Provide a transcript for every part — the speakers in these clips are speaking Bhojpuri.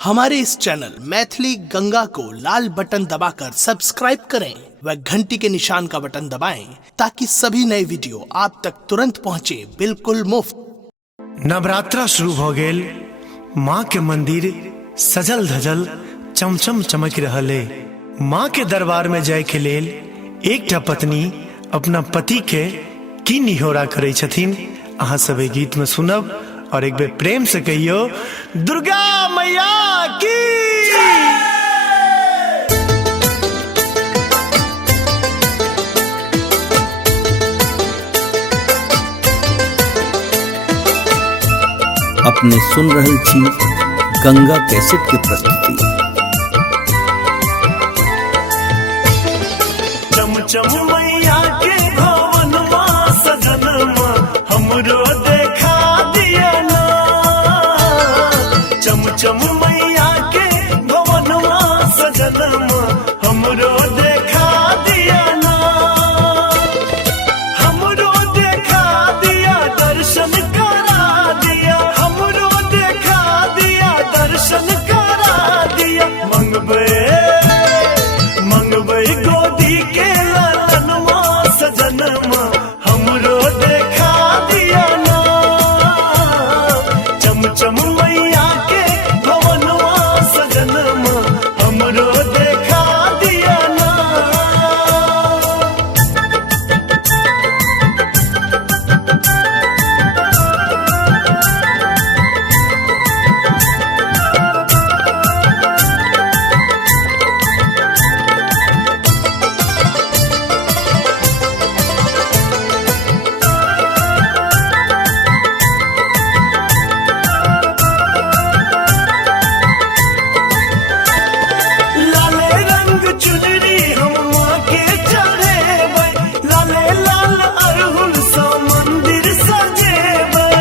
हमारे इस चैनल मैथिली गंगा को लाल बटन दबाकर सब्सक्राइब करें व घंटी के निशान का बटन दबाएं ताकि सभी नए वीडियो आप तक तुरंत पहुंचे बिल्कुल मुफ्त। नवरात्रा शुरू हो गेल, माँ के मंदिर सजल धजल चमचम चमक रहले। माँ के दरबार में जाय के लेल एकटा पत्नी अपना पति के की निहोरा करे छथिन, अहाँ सब ए गीत में सुनब और एक बेर प्रेम से कहियो दुर्गा मैया की। अपने सुन रहल छी गंगा कैसेट की प्रस्तुति। चमचम मैया के भवन माँ सजन माँ हमरो देखा दिया ना। चमचम मैया के भवन माँ सजन माँ हमरो देखा दिया ना। हमरो देखा दिया दर्शन करा दिया, हमरो देखा दिया दर्शन करा दिया। मंगबे मंगबे गोदी के लालन माँ सजन माँ हमरो देखा दिया ना। चमचम मैया के भवन माँ सजन माँ हमरो देखा दिया ना। लाले रंग चुनरी हम माँ के चढ़ेबै, लाले लाल अरहुल सा मंदिर सजेबै।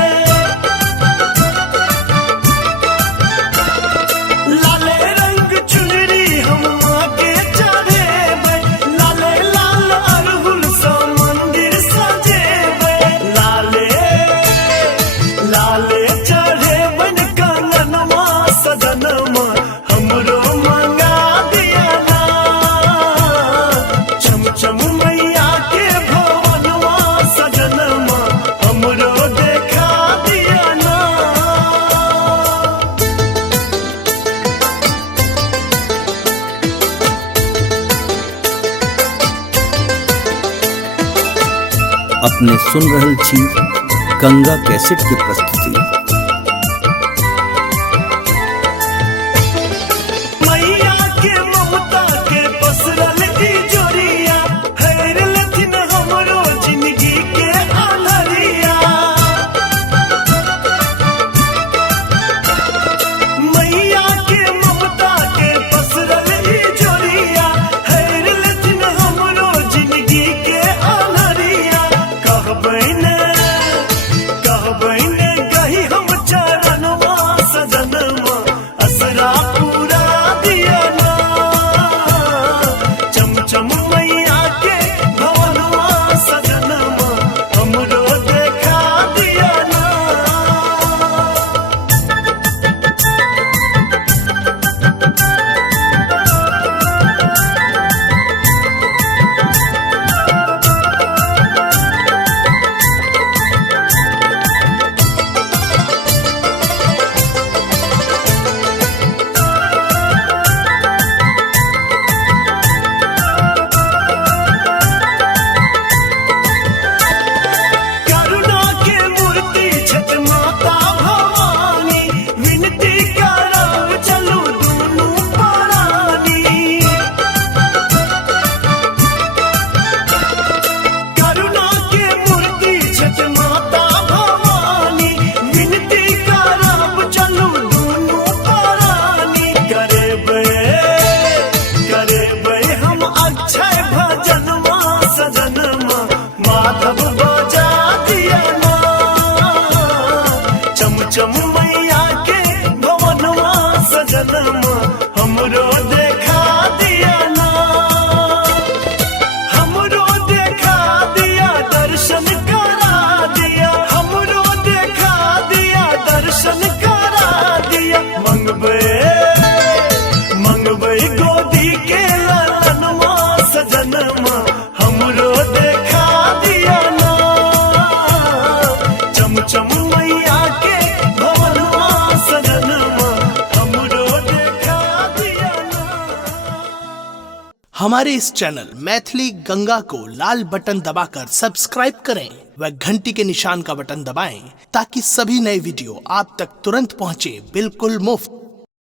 लाले रंग चुनरी हम माँ के चढ़ेबै, लाले लाल अरहुल सा मंदिर सजेबै। लाले लाले चढ़ेबन कंगन माँ सजन माँ हमरो मंगा दिया ना। चमचम मैया के भवन माँ सजन माँ हमरो देखा दिया ना। अपने सुन रहल छी गंगा कैसेट की प्रस्तुति। मैया के ममता के पसरल की जोरिया, हैर लथिन हमरो जिंदगी के आलरिया। मैया के ममता के पसरल की जोरिया, हैर लथिन हमरो जिंदगी के आलरिया। कहबै ने कही हम चरण माँ सजन माँ असरा पूरा दिया ना। चमचम मैया के भवन माँ सजन माँ हमरो देखा दिया ना। करुणा के मूर्ति छठ माता भवानी, विनती करब चलू दुनू प्राणी। करुणा के मूर्ति छठ माता भवानी, विनती करब चलू दुनू प्राणी। करेबै हम अक्षय भजन माँ सजन माँ माधव बजा दिया ना। चमचम मैया के भवन माँ सजन माँ हमरो देखा दिया ना। हमरो देखा दिया दर्शन करा दिया, हमरो देखा दिया दर्शन करा दिया। मंगबे हमारे इस चैनल मैथिली गंगा को लाल बटन दबाकर सब्सक्राइब करें व घंटी के निशान का बटन दबाएं ताकि सभी नए वीडियो आप तक तुरंत पहुंचे बिल्कुल मुफ्त।